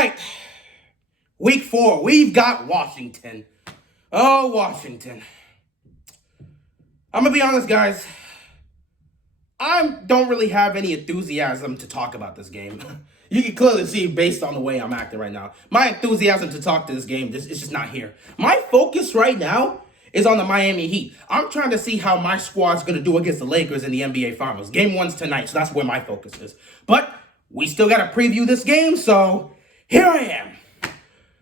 right. Week 4, we've got Washington. Oh, Washington. I'm going to be honest, guys. I don't really have any enthusiasm to talk about this game. You can clearly see based on the way I'm acting right now. My enthusiasm to talk to this game is just not here. My focus right now is on the Miami Heat. I'm trying to see how my squad's going to do against the Lakers in the NBA Finals. Game 1's tonight, so that's where my focus is. But we still got to preview this game, so here I am.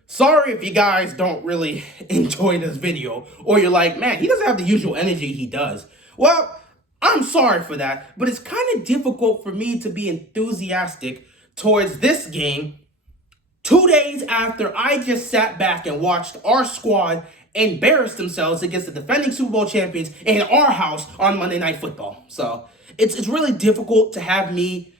Sorry if you guys don't really enjoy this video, or you're like, man, he doesn't have the usual energy he does. Well, I'm sorry for that, but it's kind of difficult for me to be enthusiastic towards this game 2 days after I just sat back and watched our squad embarrass themselves against the defending Super Bowl champions in our house on Monday Night Football. So it's really difficult to have me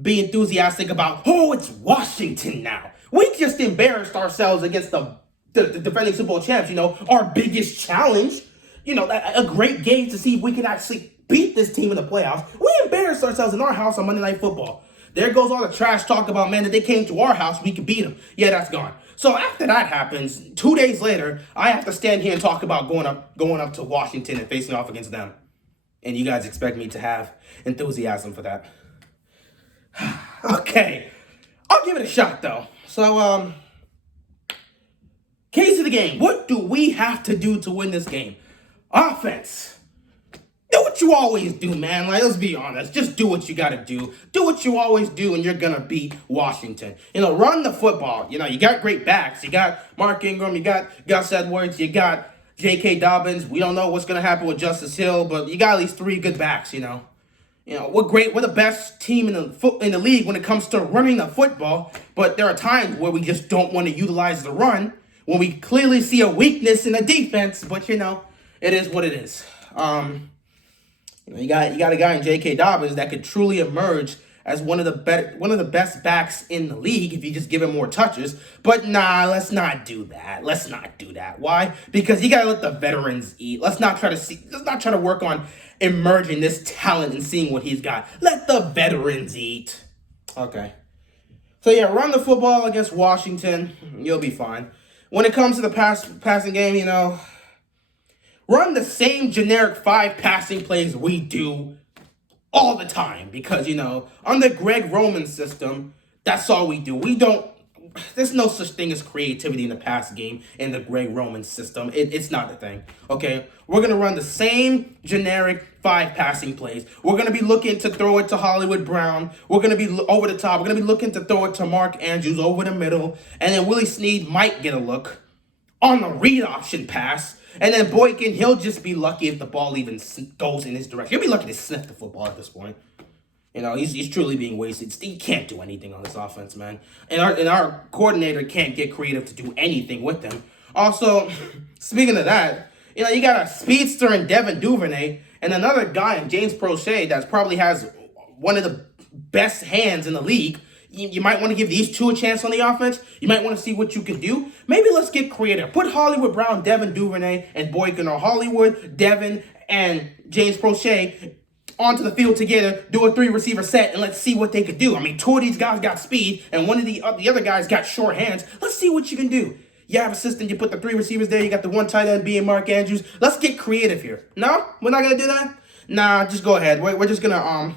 be enthusiastic about, oh, it's Washington now. We just embarrassed ourselves against the defending Super Bowl champs, our biggest challenge. A great game to see if we can actually beat this team in the playoffs. We embarrassed ourselves in our house on Monday Night Football. There goes all the trash talk about, man, that they came to our house, we could beat them. Yeah, that's gone. So after that happens, 2 days later, I have to stand here and talk about going up to Washington and facing off against them. And you guys expect me to have enthusiasm for that. Okay, I'll give it a shot, though. So, case of the game. What do we have to do to win this game? Offense. Do what you always do, man. Let's be honest. Just do what you got to do. Do what you always do, and you're going to beat Washington. Run the football. You got great backs. You got Mark Ingram. You got Gus Edwards. You got J.K. Dobbins. We don't know what's going to happen with Justice Hill, but you got at least 3 good backs, We're great. We're the best team in the league when it comes to running the football. But there are times where we just don't want to utilize the run when we clearly see a weakness in the defense. But it is what it is. You got a guy in J.K. Dobbins that could truly emerge as one of the best backs in the league if you just give him more touches. But nah, let's not do that. Let's not do that. Why? Because you gotta let the veterans eat. Let's not try to work on emerging this talent and seeing what he's got. Let the veterans eat. Okay. So yeah, run the football against Washington. You'll be fine. When it comes to the passing game, run the same generic 5 passing plays we do all the time. Because, under Greg Roman's system, that's all we do. There's no such thing as creativity in the pass game in the Greg Roman system. It's not a thing, okay? We're going to run the same generic 5 passing plays. We're going to be looking to throw it to Hollywood Brown. We're going to be over the top. We're going to be looking to throw it to Mark Andrews over the middle. And then Willie Snead might get a look on the read option pass. And then Boykin, he'll just be lucky if the ball even goes in his direction. He'll be lucky to sniff the football at this point. He's truly being wasted. He can't do anything on this offense, man. And our coordinator can't get creative to do anything with them. Also, speaking of that, you got a speedster in Devin Duvernay and another guy in James Prochet that probably has one of the best hands in the league. You might want to give these 2 a chance on the offense. You might want to see what you can do. Maybe let's get creative. Put Hollywood Brown, Devin Duvernay, and Boykin, or Hollywood, Devin, and James Prochet onto the field together, do a 3-receiver set, and let's see what they could do. 2 of these guys got speed, and one of the other guys got short hands. Let's see what you can do. You have a system, you put the 3 receivers there, you got the 1 tight end being Mark Andrews. Let's get creative here. No? We're not going to do that? Nah, just go ahead. We're just going to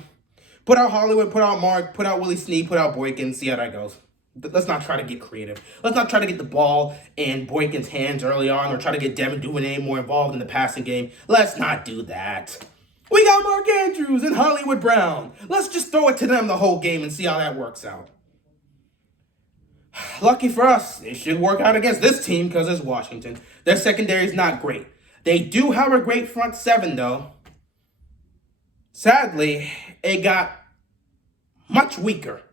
put out Hollywood, put out Mark, put out Willie Snead, put out Boykin, see how that goes. Let's not try to get creative. Let's not try to get the ball in Boykin's hands early on or try to get Devin Duvernay more involved in the passing game. Let's not do that. We got Mark Andrews and Hollywood Brown. Let's just throw it to them the whole game and see how that works out. Lucky for us, it should work out against this team because it's Washington. Their secondary is not great. They do have a great front 7, though. Sadly, it got much weaker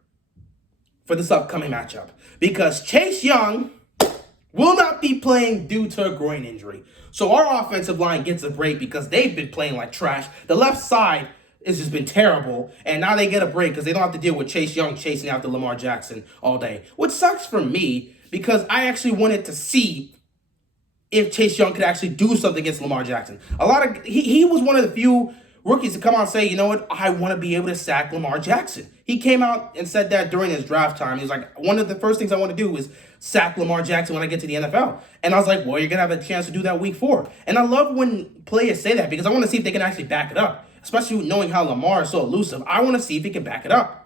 for this upcoming matchup because Chase Young will not be playing due to a groin injury. So our offensive line gets a break because they've been playing like trash. The left side has just been terrible, and now they get a break because they don't have to deal with Chase Young chasing after Lamar Jackson all day. Which sucks for me because I actually wanted to see if Chase Young could actually do something against Lamar Jackson. He was one of the few rookies to come out and say, you know what, I want to be able to sack Lamar Jackson. He came out and said that during his draft time. He was like, one of the first things I want to do is sack Lamar Jackson when I get to the NFL. And I was like, well, you're going to have a chance to do that week 4. And I love when players say that because I want to see if they can actually back it up. Especially knowing how Lamar is so elusive, I want to see if he can back it up.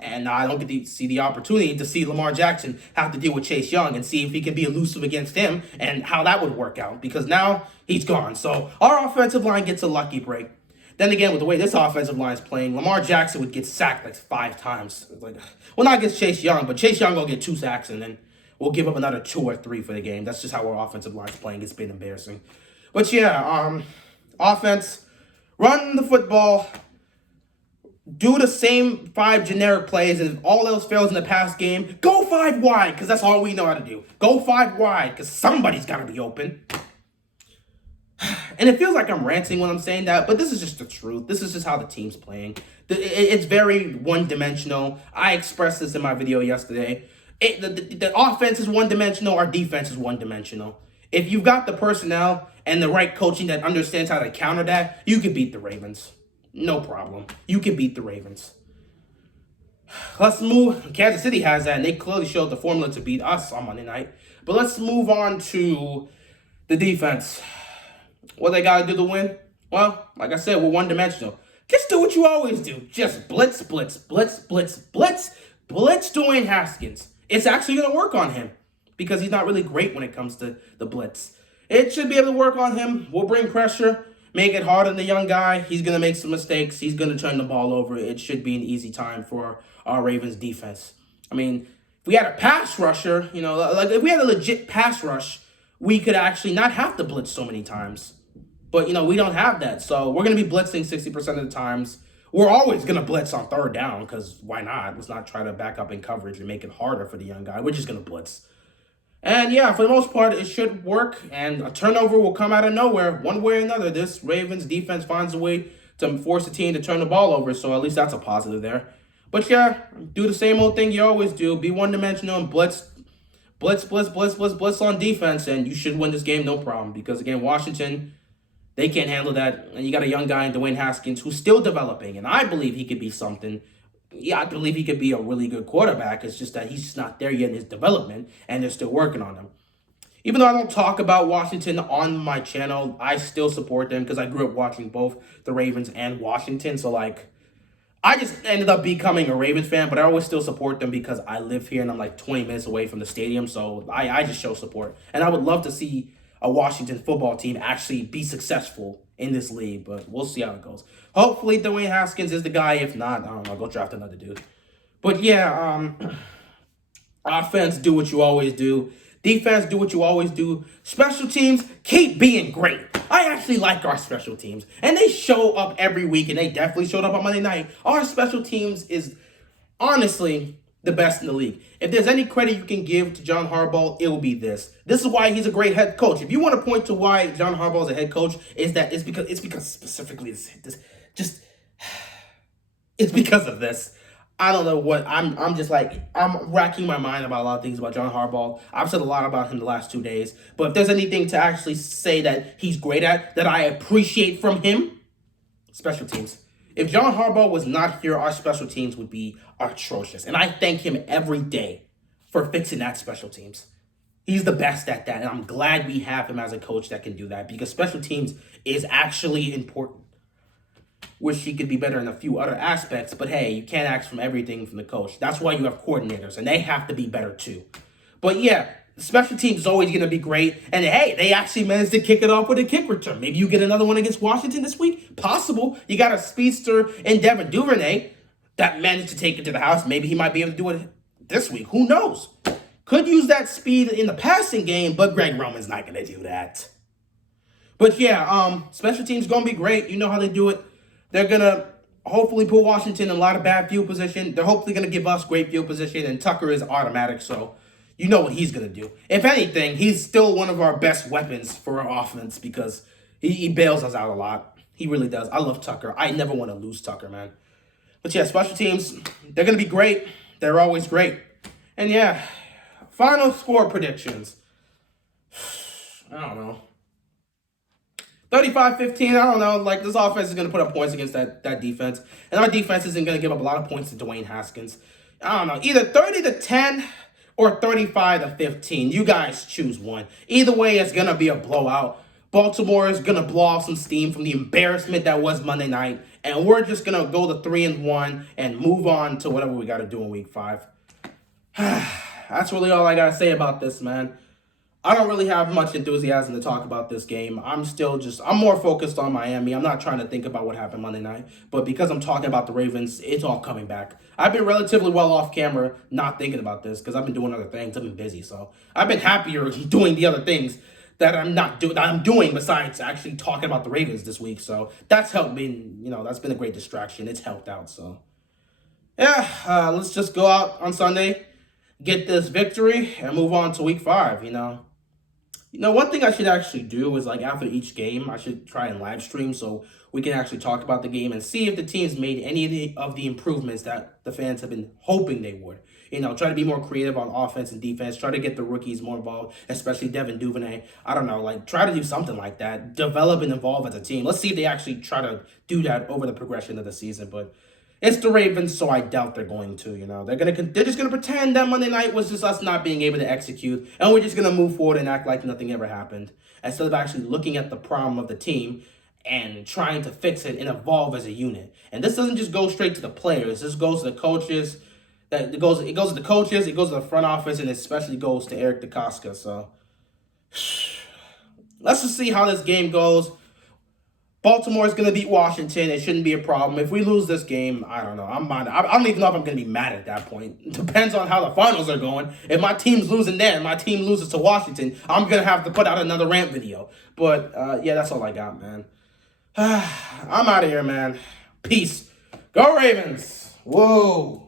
And I don't get to see the opportunity to see Lamar Jackson have to deal with Chase Young and see if he can be elusive against him and how that would work out because now he's gone. So our offensive line gets a lucky break. Then again, with the way this offensive line is playing, Lamar Jackson would get sacked like 5 times. Like, well, not against Chase Young, but Chase Young will get 2 sacks and then we'll give up another 2 or 3 for the game. That's just how our offensive line is playing. It's been embarrassing. But yeah, offense, run the football. Do the same 5 generic plays, and if all else fails in the pass game, go 5 wide, because that's all we know how to do. Go 5 wide, because somebody's got to be open. And it feels like I'm ranting when I'm saying that, but this is just the truth. This is just how the team's playing. It's very one-dimensional. I expressed this in my video yesterday. The offense is one-dimensional. Our defense is one-dimensional. If you've got the personnel and the right coaching that understands how to counter that, you can beat the Ravens. No problem. You can beat the Ravens. Let's move. Kansas City has that, and they clearly showed the formula to beat us on Monday night. But let's move on to the defense. What they got to do to win? Well, like I said, we're one-dimensional. Just do what you always do. Just blitz, blitz, blitz, blitz, blitz, blitz Dwayne Haskins. It's actually going to work on him because he's not really great when it comes to the blitz. It should be able to work on him. We'll bring pressure. Make it hard on the young guy. He's going to make some mistakes. He's going to turn the ball over. It should be an easy time for our Ravens defense. I mean, if we had a pass rusher, like if we had a legit pass rush, we could actually not have to blitz so many times. But, we don't have that. So we're going to be blitzing 60% of the times. We're always going to blitz on 3rd down because why not? Let's not try to back up in coverage and make it harder for the young guy. We're just going to blitz. And yeah, for the most part, it should work, and a turnover will come out of nowhere. One way or another, this Ravens defense finds a way to force the team to turn the ball over, so at least that's a positive there. But yeah, do the same old thing you always do. Be one-dimensional and blitz on defense, and you should win this game no problem. Because, again, Washington, they can't handle that. And you got a young guy in Dwayne Haskins who's still developing, and I believe he could be something. Yeah, I believe he could be a really good quarterback. It's just that he's just not there yet in his development, and they're still working on him. Even though I don't talk about Washington on my channel, I still support them because I grew up watching both the Ravens and Washington. So, I just ended up becoming a Ravens fan, but I always still support them because I live here and I'm 20 minutes away from the stadium. So, I just show support. And I would love to see a Washington football team actually be successful in this league, but we'll see how it goes. Hopefully, Dwayne Haskins is the guy. If not, I don't know, go draft another dude. But yeah, offense, do what you always do. Defense, do what you always do. Special teams, keep being great. I actually like our special teams, and they show up every week, and they definitely showed up on Monday night. Our special teams is honestly the best in the league. If there's any credit you can give to John Harbaugh, it will be this. This is why he's a great head coach. If you want to point to why John Harbaugh is a head coach, it's because specifically it's because of this. I don't know what I'm racking my mind about a lot of things about John Harbaugh. I've said a lot about him the last 2 days, but if there's anything to actually say that he's great at, that I appreciate from him, special teams. If John Harbaugh was not here, our special teams would be atrocious. And I thank him every day for fixing that special teams. He's the best at that, and I'm glad we have him as a coach that can do that because special teams is actually important. Wish he could be better in a few other aspects, but hey, you can't ask from everything from the coach. That's why you have coordinators, and they have to be better too. But yeah, special teams is always going to be great. And hey, they actually managed to kick it off with a kick return. Maybe you get another one against Washington this week. Possible. You got a speedster in Devin Duvernay that managed to take it to the house. Maybe he might be able to do it this week. Who knows? Could use that speed in the passing game, but Greg Roman's not going to do that. But yeah, special teams going to be great. You know how they do it. They're going to hopefully put Washington in a lot of bad field position. They're hopefully going to give us great field position, and Tucker is automatic, so you know what he's going to do. If anything, he's still one of our best weapons for our offense because he bails us out a lot. He really does. I love Tucker. I never want to lose Tucker, man. But yeah, special teams, they're going to be great. They're always great. And yeah, final score predictions. I don't know. 35-15, I don't know. Like, this offense is going to put up points against that defense. And our defense isn't going to give up a lot of points to Dwayne Haskins. I don't know. Either 30-10 or 35-15. You guys choose one. Either way, it's going to be a blowout. Baltimore is going to blow off some steam from the embarrassment that was Monday night. And we're just going to go to 3-1 and move on to whatever we got to do in week 5. That's really all I got to say about this, man. I don't really have much enthusiasm to talk about this game. I'm more focused on Miami. I'm not trying to think about what happened Monday night. But because I'm talking about the Ravens, it's all coming back. I've been relatively well off camera not thinking about this because I've been doing other things. I've been busy. So I've been happier doing the other things that I'm doing besides actually talking about the Ravens this week. So that's helped me, that's been a great distraction. It's helped out. So yeah, let's just go out on Sunday, get this victory, and move on to week 5, one thing I should actually do is, like, after each game, I should try and live stream so we can actually talk about the game and see if the team's made any of the improvements that the fans have been hoping they would. Try to be more creative on offense and defense. Try to get the rookies more involved, especially Devin Duvernay. I don't know, try to do something like that. Develop and evolve as a team. Let's see if they actually try to do that over the progression of the season. But it's the Ravens, so I doubt they're going to. They're just gonna pretend that Monday night was just us not being able to execute, and we're just gonna move forward and act like nothing ever happened, instead of actually looking at the problem of the team and trying to fix it and evolve as a unit. And this doesn't just go straight to the players. This goes to the coaches. It goes to the coaches. It goes to the front office, and especially goes to Eric DeCosta. So let's just see how this game goes. Baltimore is going to beat Washington. It shouldn't be a problem. If we lose this game, I don't know. I don't even know if I'm going to be mad at that point. It depends on how the finals are going. If my team's losing there and my team loses to Washington, I'm going to have to put out another rant video. But, yeah, that's all I got, man. I'm out of here, man. Peace. Go Ravens. Whoa.